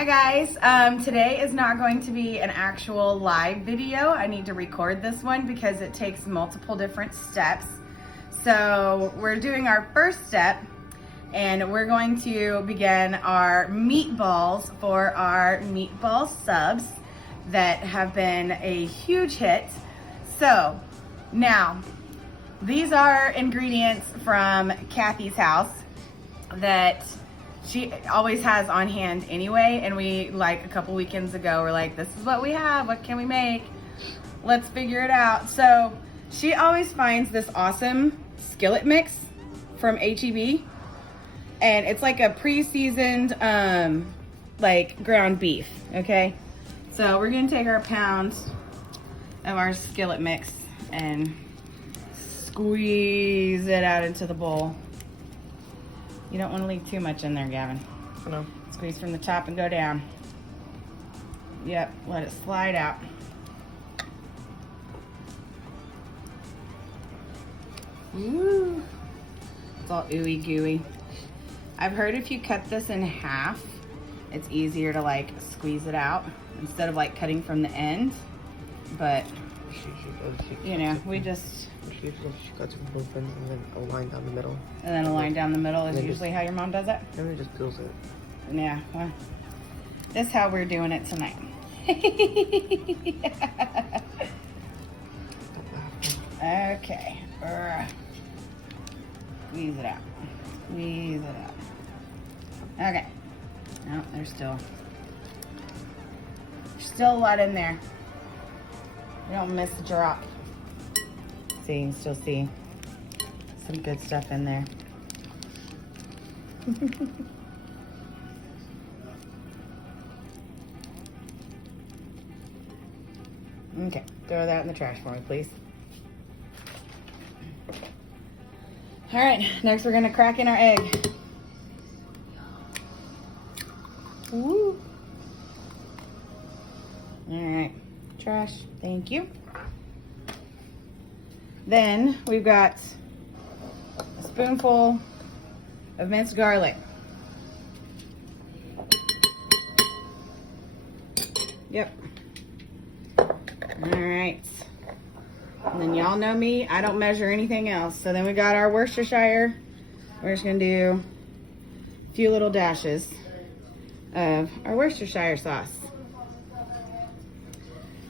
Hi guys, today is not going to be an actual live video. I need to record this one because it takes multiple different steps. So we're doing our first step and we're going to begin our meatballs for our meatball subs that have been a huge hit. So now, these are ingredients from Kathy's house that she always has on hand anyway, and we, like a couple weekends ago, we're like, this is what we have, what can we make? Let's figure it out. So she always finds this awesome skillet mix from HEB, and it's like a pre-seasoned like ground beef, okay? So we're gonna take our pound of our skillet mix and squeeze it out into the bowl. You don't want to leave too much in there, Gavin. No. Squeeze from the top and go down. Yep, let it slide out. Ooh, it's all ooey gooey. I've heard if you cut this in half, it's easier to like squeeze it out instead of like cutting from the end. But, you know, we just... She cuts it from both ends and then a line down the middle. And then a line down the middle is usually how your mom does it? And then just peels it. Yeah, well, this is how we're doing it tonight. Okay. Squeeze it out. Squeeze it out. Okay. No, there's still a lot in there. You don't miss a drop. See, you can still see some good stuff in there. Okay, throw that in the trash for me, please. All right, next we're gonna crack in our egg. Woo. All right, trash, thank you. Then we've got a spoonful of minced garlic. Yep. All right. And then y'all know me, I don't measure anything else. So then we got our Worcestershire. We're just gonna do a few little dashes of our Worcestershire sauce.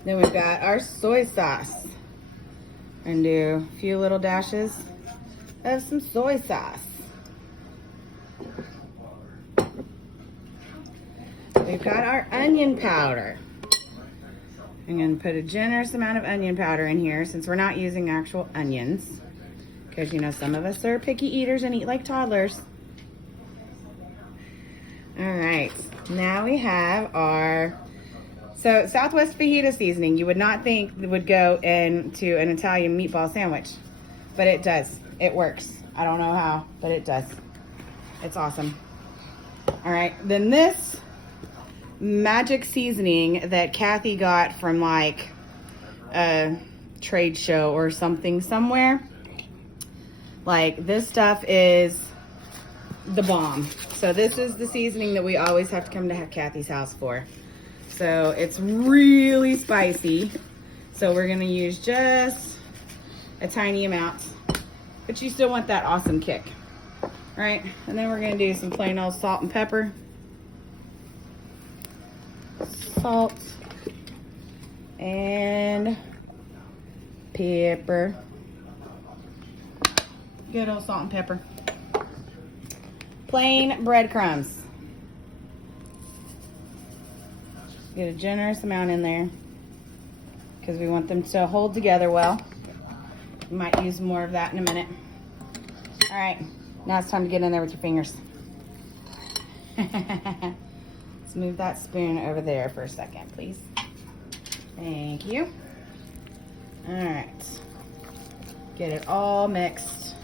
Then we've got our soy sauce. And do a few little dashes of some soy sauce. We've got our onion powder. I'm going to put a generous amount of onion powder in here since we're not using actual onions. Because, you know, some of us are picky eaters and eat like toddlers. All right, now we have our... So Southwest fajita seasoning, you would not think would go into an Italian meatball sandwich, but it does. It works. I don't know how, but it does. It's awesome. All right, then this magic seasoning that Kathy got from like a trade show or something somewhere. Like this stuff is the bomb. So this is the seasoning that we always have to come to Kathy's house for. So it's really spicy. So we're gonna use just a tiny amount, but you still want that awesome kick, right? And then we're gonna do some plain old salt and pepper. Salt and pepper. Good old salt and pepper. Plain breadcrumbs. Get a generous amount in there because we want them to hold together well. You might use more of that in a minute. All right, now it's time to get in there with your fingers. Let's move that spoon over there for a second, please. Thank you. All right, get it all mixed.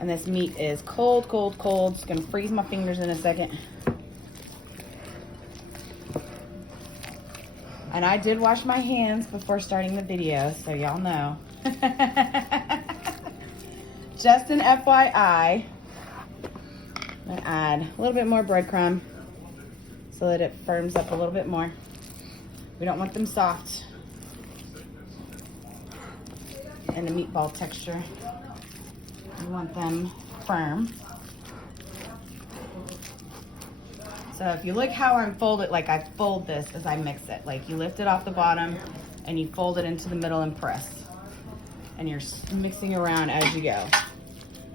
And this meat is cold, cold, cold. It's gonna freeze my fingers in a second. And I did wash my hands before starting the video, so y'all know. Just an FYI, I'm gonna add a little bit more breadcrumb. so that it firms up a little bit more. We don't want them soft and the meatball texture. We want them firm. So if you look how I'm folded, like I fold this as I mix it. Like you lift it off the bottom and you fold it into the middle and press. And you're mixing around as you go.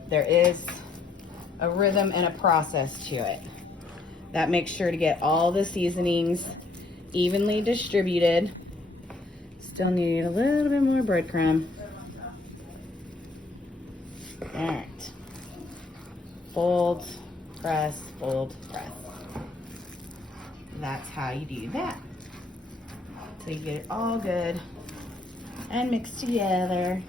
There is a rhythm and a process to it. That makes sure to get all the seasonings evenly distributed. Still need a little bit more breadcrumb. All right. Fold, press, fold, press. That's how you do that. So you get it all good and mixed together.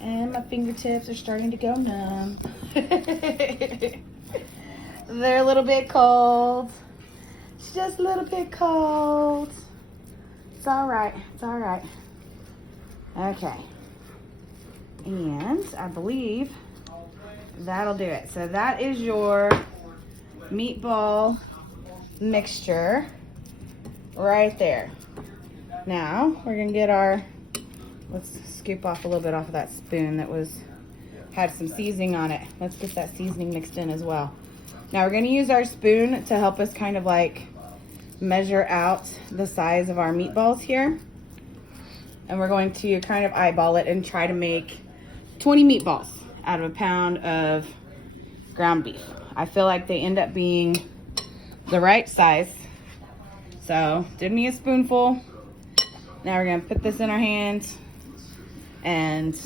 And my fingertips are starting to go numb. They're a little bit cold. It's just a little bit cold. It's all right, it's all right. Okay. And I believe that'll do it. So that is your meatball mixture right there. Now we're gonna get our, let's scoop off a little bit off of that spoon that had some seasoning on it. Let's get that seasoning mixed in as well. Now we're gonna use our spoon to help us kind of like measure out the size of our meatballs here. And we're going to kind of eyeball it and try to make 20 meatballs out of a pound of ground beef. I feel like they end up being the right size. So did me a spoonful. Now we're gonna put this in our hands and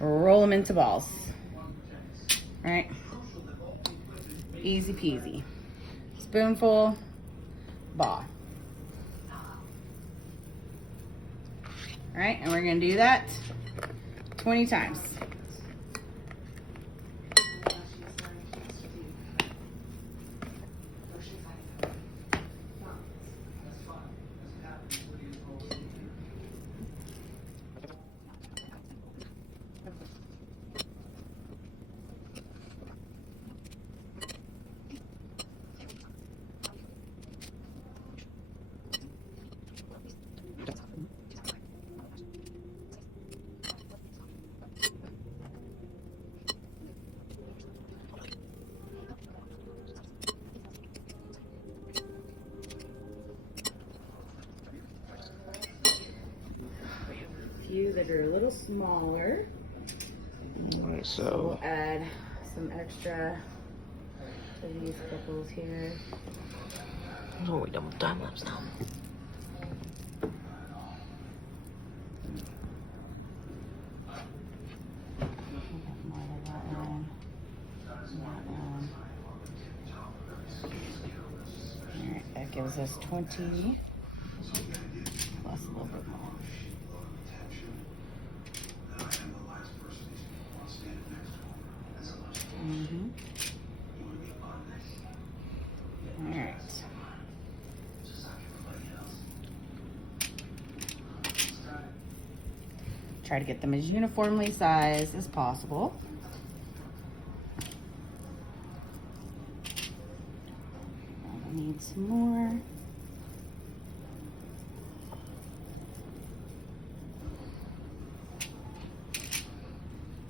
roll them into balls. All right, easy peasy. Spoonful, ball. All right, and we're gonna do that 20 times. Few that are a little smaller. All right, So so we'll add some extra to these couples here. oh, we're done with time lapse now. Alright, that gives us 20 plus a little bit more. All right. Try to get them as uniformly sized as possible. I need some more.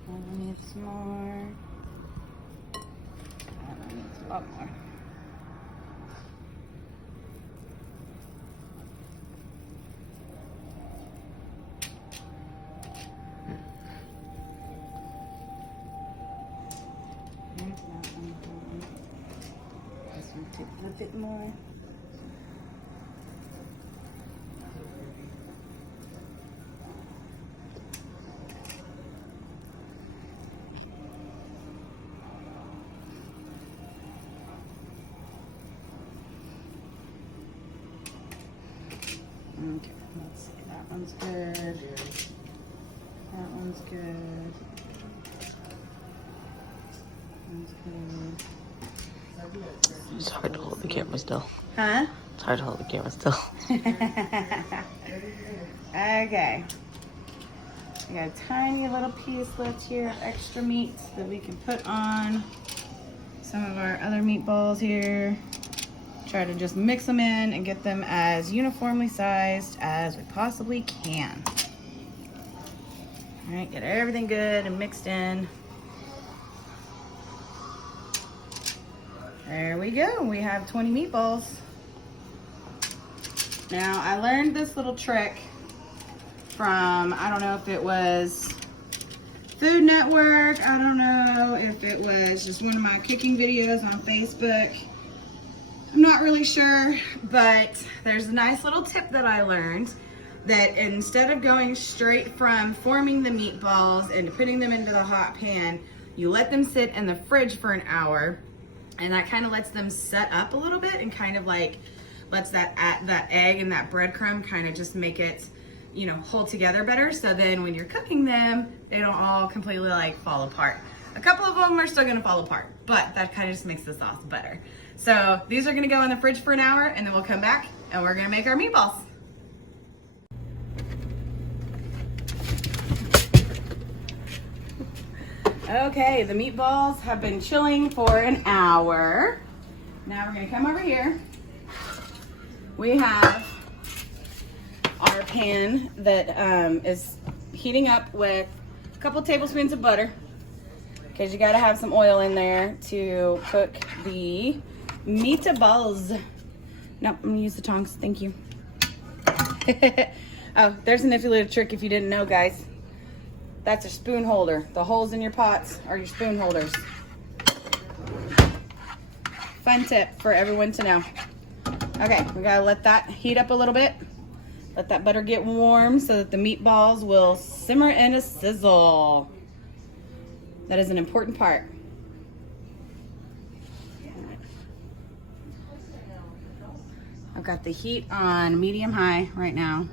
I need some more. I need a lot more. This one takes a little bit more. Okay, let's see. That one's good. That one's good. That's good. It's hard to hold the camera still. Huh? It's hard to hold the camera still. Okay. We got a tiny little piece left here of extra meat that we can put on some of our other meatballs here. Try to just mix them in and get them as uniformly sized as we possibly can. All right, get everything good and mixed in. There we go, we have 20 meatballs. Now, I learned this little trick from, I don't know if it was Food Network, I don't know if it was just one of my cooking videos on Facebook. I'm not really sure, but there's a nice little tip that I learned that instead of going straight from forming the meatballs and putting them into the hot pan, you let them sit in the fridge for an hour, and that kind of lets them set up a little bit and kind of like lets that egg and that breadcrumb kind of just make it, you know, hold together better. So then when you're cooking them, they don't all completely like fall apart. A couple of them are still gonna fall apart, but that kind of just makes the sauce better. So these are gonna go in the fridge for an hour, and then we'll come back and we're gonna make our meatballs. Okay, the meatballs have been chilling for an hour. Now we're gonna come over here. We have our pan that is heating up with a couple tablespoons of butter, because you gotta have some oil in there to cook the meatballs. Nope, I'm gonna use the tongs, thank you. Oh, there's a nifty little trick if you didn't know, guys. That's a spoon holder. The holes in your pots are your spoon holders. Fun tip for everyone to know. Okay, we gotta let that heat up a little bit. Let that butter get warm so that the meatballs will simmer and a sizzle. That is an important part. I've got the heat on medium high right now.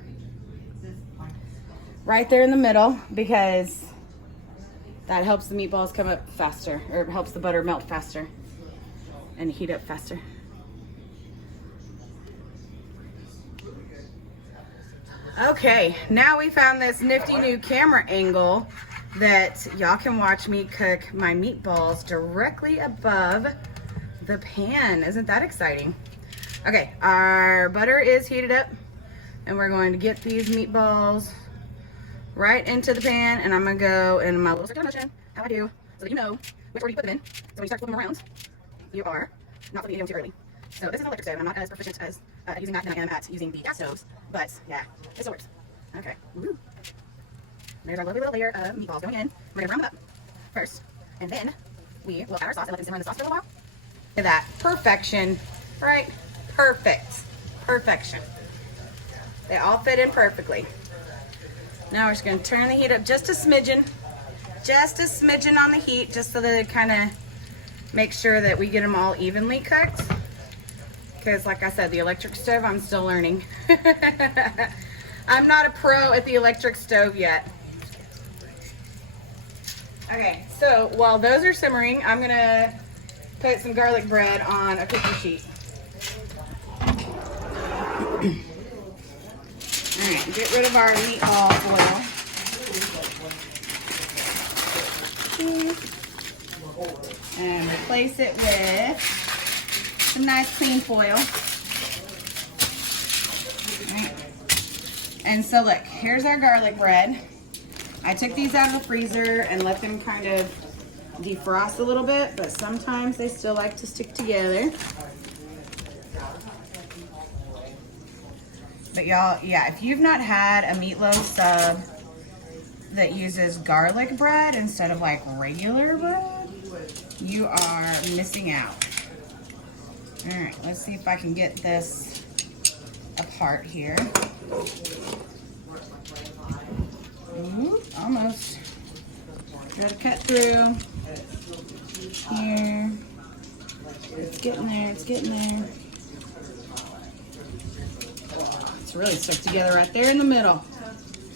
Right there in the middle, because that helps the meatballs come up faster, or it helps the butter melt faster and heat up faster. Okay, now we found this nifty new camera angle that y'all can watch me cook my meatballs directly above the pan. Isn't that exciting? Okay, our butter is heated up, and we're going to get these meatballs right into the pan, and I'm gonna go in my little circular motion, how I do, so that you know which order you put them in. So when you start flipping them around, you are not flipping them too early. So this is an electric stove, and I'm not as proficient as using that than I am at using the gas stoves, but yeah, it still works. Okay, woo. There's our lovely little layer of meatballs going in. We're gonna round them up first, and then we will add our sauce and let them simmer in the sauce for a little while. Look at that, perfection, right? Perfect, perfection. They all fit in perfectly. Now we're just gonna turn the heat up just a smidgen on the heat, just so that it kind of makes sure that we get them all evenly cooked. Because like I said, the electric stove, I'm still learning. I'm not a pro at the electric stove yet. Okay, so while those are simmering, I'm gonna put some garlic bread on a cookie sheet. All right, get rid of our meatball foil. And replace it with some nice clean foil. All right. And so look, here's our garlic bread. I took these out of the freezer and let them kind of defrost a little bit, but sometimes they still like to stick together. But y'all, yeah, if you've not had a meatloaf sub that uses garlic bread instead of like regular bread, you are missing out. All right, let's see if I can get this apart here. Ooh, almost. Gotta cut through here. It's getting there, it's getting there. It's really stuck together right there in the middle.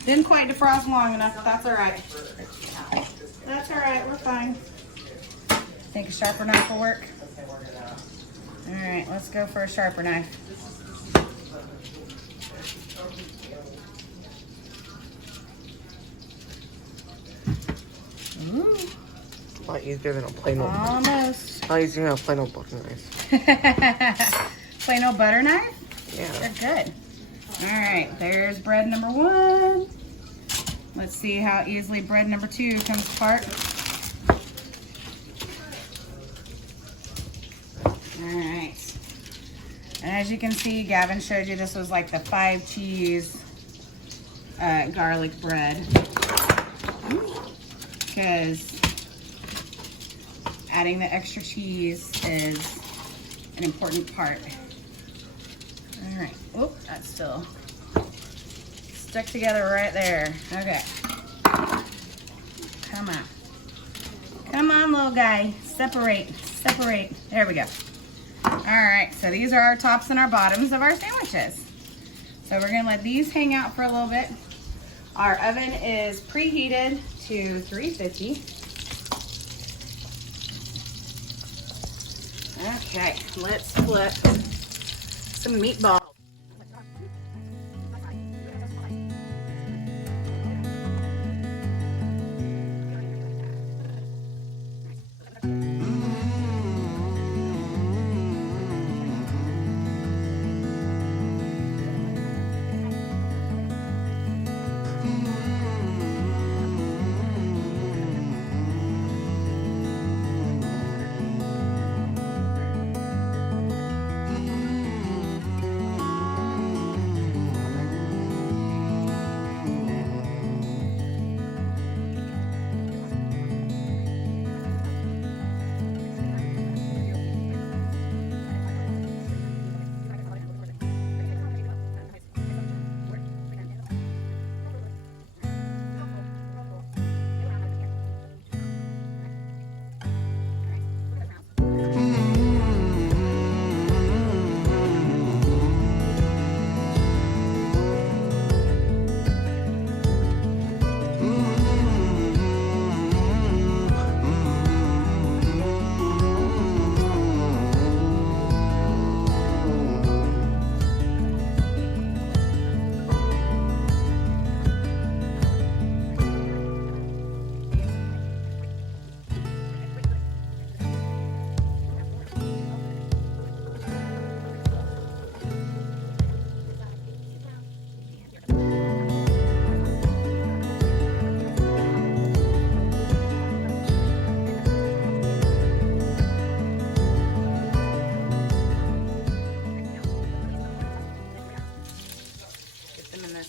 Didn't quite defrost long enough, but that's all right. That's all right, we're fine. Think a sharper knife will work? All right, let's go for a sharper knife. Ooh. A lot easier than a plain old. Almost. A lot easier than a plain old butter knife. Plain old butter knife? Yeah. They're good. All right, there's bread number 1. Let's see how easily bread number 2 comes apart. All right. And as you can see, Gavin showed you this was like the 5 cheese garlic bread. Because adding the extra cheese is an important part. All right. Oop, that's still stuck together right there. Okay. Come on. Come on, little guy. Separate. Separate. There we go. All right. So these are our tops and our bottoms of our sandwiches. So we're going to let these hang out for a little bit. Our oven is preheated to 350. Okay, let's flip some meatballs.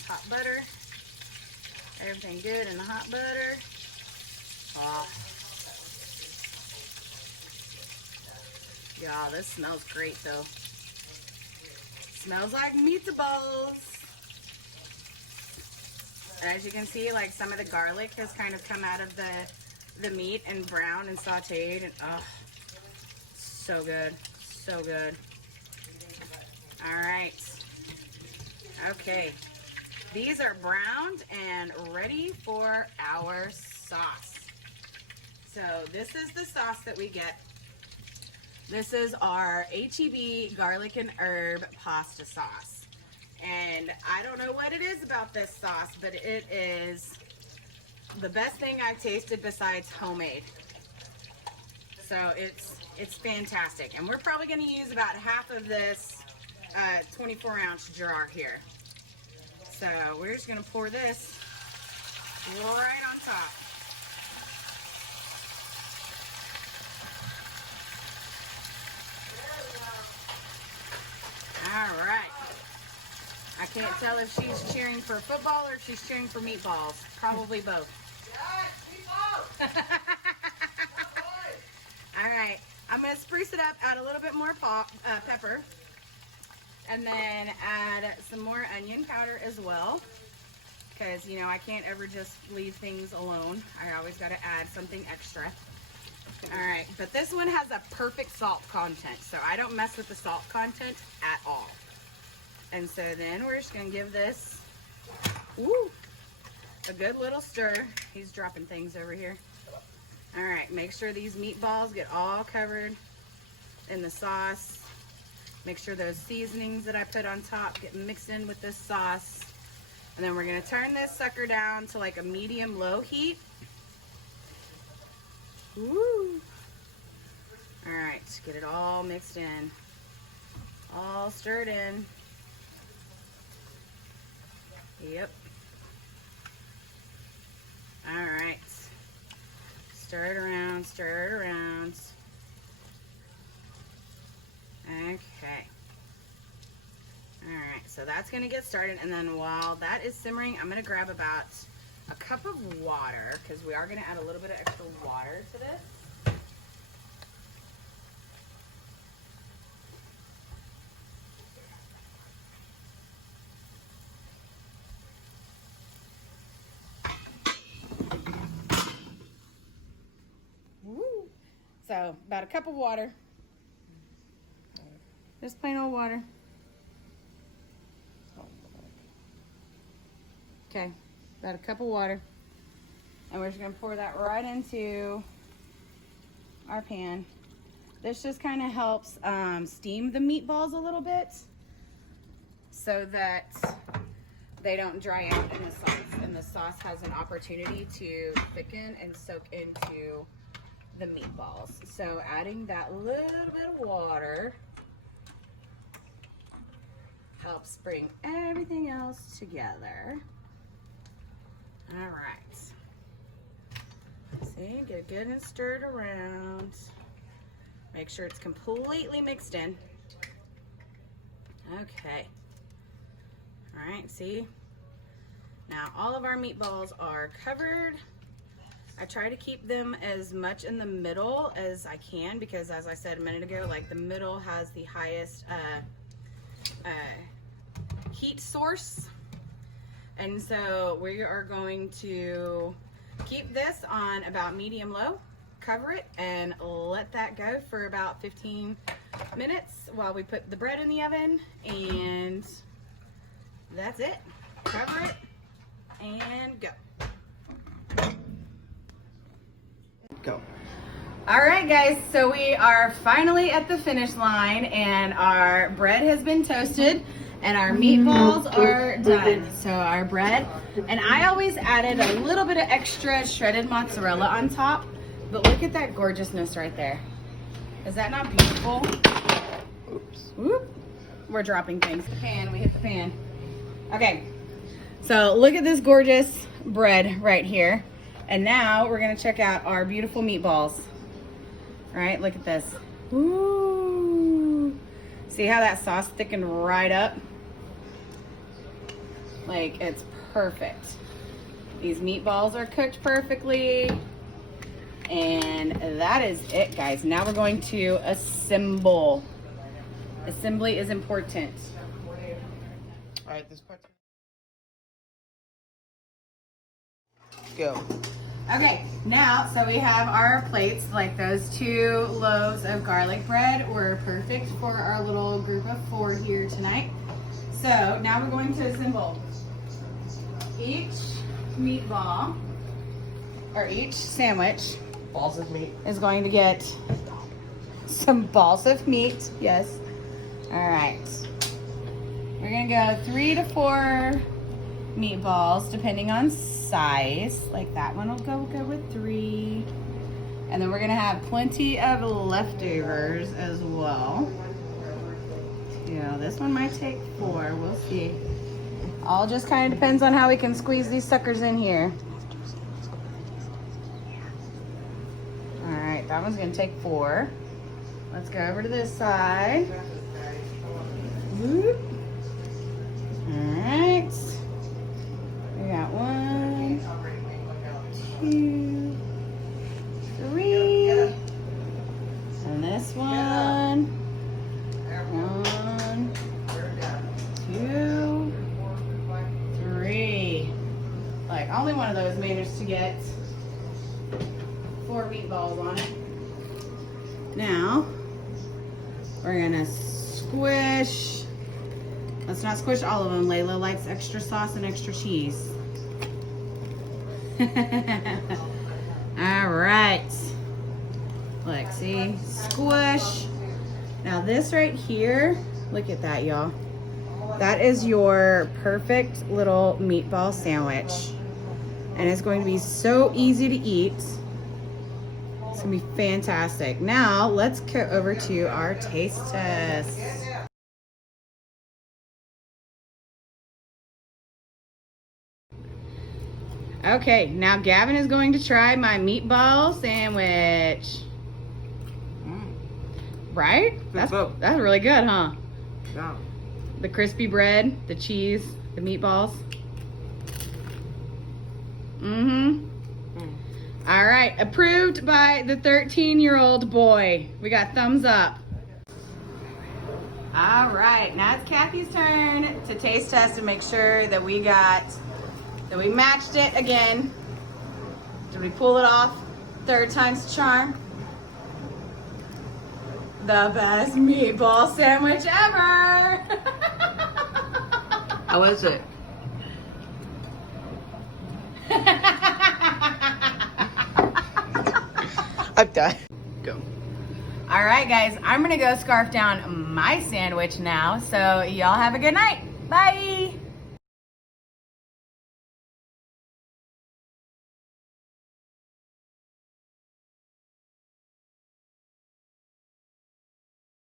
Hot butter. Everything good in the hot butter. Oh. Yeah, this smells great though. Smells like meatballs. As you can see, like some of the garlic has kind of come out of the meat and browned and sauteed, and oh, so good, so good. All right. Okay. These are browned and ready for our sauce. So this is the sauce that we get. This is our H-E-B garlic and herb pasta sauce. And I don't know what it is about this sauce, but it is the best thing I've tasted besides homemade. So it's fantastic. And we're probably going to use about half of this 24-ounce jar here. So we're just going to pour this right on top. All right. I can't tell if she's cheering for football or if she's cheering for meatballs. Probably both. Yes, meatballs! All right. I'm going to spruce it up, add a little bit more pepper. And then add some more onion powder as well, because you know I can't ever just leave things alone. I always got to add something extra. All right, but this one has a perfect salt content, so I don't mess with the salt content at all. And so then we're just gonna give this a good little stir. He's dropping things over here. All right, make sure these meatballs get all covered in the sauce. Make sure those seasonings that I put on top get mixed in with this sauce. And then we're gonna turn this sucker down to like a medium-low heat. Woo! All right, get it all mixed in. All stirred in. Yep. All right. Stir it around, stir it around. Okay. All right, so that's gonna get started, and then while that is simmering, I'm gonna grab about a cup of water, because we are gonna add a little bit of extra water to this. Woo. So about a cup of water. Just plain old water. Okay, about a cup of water. And we're just gonna pour that right into our pan. This just kind of helps steam the meatballs a little bit so that they don't dry out in the sauce. And the sauce has an opportunity to thicken and soak into the meatballs. So adding that little bit of water helps bring everything else together. All right. See, get it good and stirred around. Make sure it's completely mixed in. Okay. All right, see? Now all of our meatballs are covered. I try to keep them as much in the middle as I can because, as I said a minute ago, like the middle has the highest heat source. And so we are going to keep this on about medium low, cover it, and let that go for about 15 minutes while we put the bread in the oven. And that's it. Cover it and go. Go. All right, guys, so we are finally at the finish line, and our bread has been toasted and our meatballs are done. So our bread, and I always added a little bit of extra shredded mozzarella on top, but look at that gorgeousness right there. Is that not beautiful? Oops. Whoop. We're dropping things. The pan, we hit the pan. Okay, so look at this gorgeous bread right here. And now we're gonna check out our beautiful meatballs. All right, look at this. Ooh. See how that sauce thickened right up? Like, it's perfect. These meatballs are cooked perfectly. And that is it, guys. Now we're going to assemble. Assembly is important. All right, this part. Go. Okay, now, so we have our plates, like those 2 loaves of garlic bread were perfect for our little group of 4 here tonight. So now we're going to assemble. Each meatball, or each sandwich, Balls of meat. is going to get some balls of meat, yes. All right. We're gonna go 3 to 4 meatballs, depending on size. Like that one will go good with 3. And then we're gonna have plenty of leftovers as well. Yeah, this one might take 4, we'll see. All just kind of depends on how we can squeeze these suckers in here. All right, that one's gonna take 4. Let's go over to this side. Whoop. All right. We got 1, 2, 3. And this one. 1, 2, 3. Like, only one of those managed to get 4 meatballs on it. Now, we're gonna squish. Let's not squish all of them. Layla likes extra sauce and extra cheese. All right. Look, see? Squish. Now this right here, look at that, y'all. That is your perfect little meatball sandwich. And it's going to be so easy to eat. It's gonna be fantastic. Now, let's go over to our taste test. Okay, now Gavin is going to try my meatball sandwich. Right? That's really good, huh? Yeah. The crispy bread, the cheese, the meatballs. All right, approved by the 13-year-old boy. We got thumbs up. All right, now it's Kathy's turn to taste test and make sure that we matched it again. Did we pull it off? Third time's the charm. The best meatball sandwich ever. How is it? I'm done. Go. All right, guys, I'm gonna go scarf down my sandwich now. So y'all have a good night. Bye.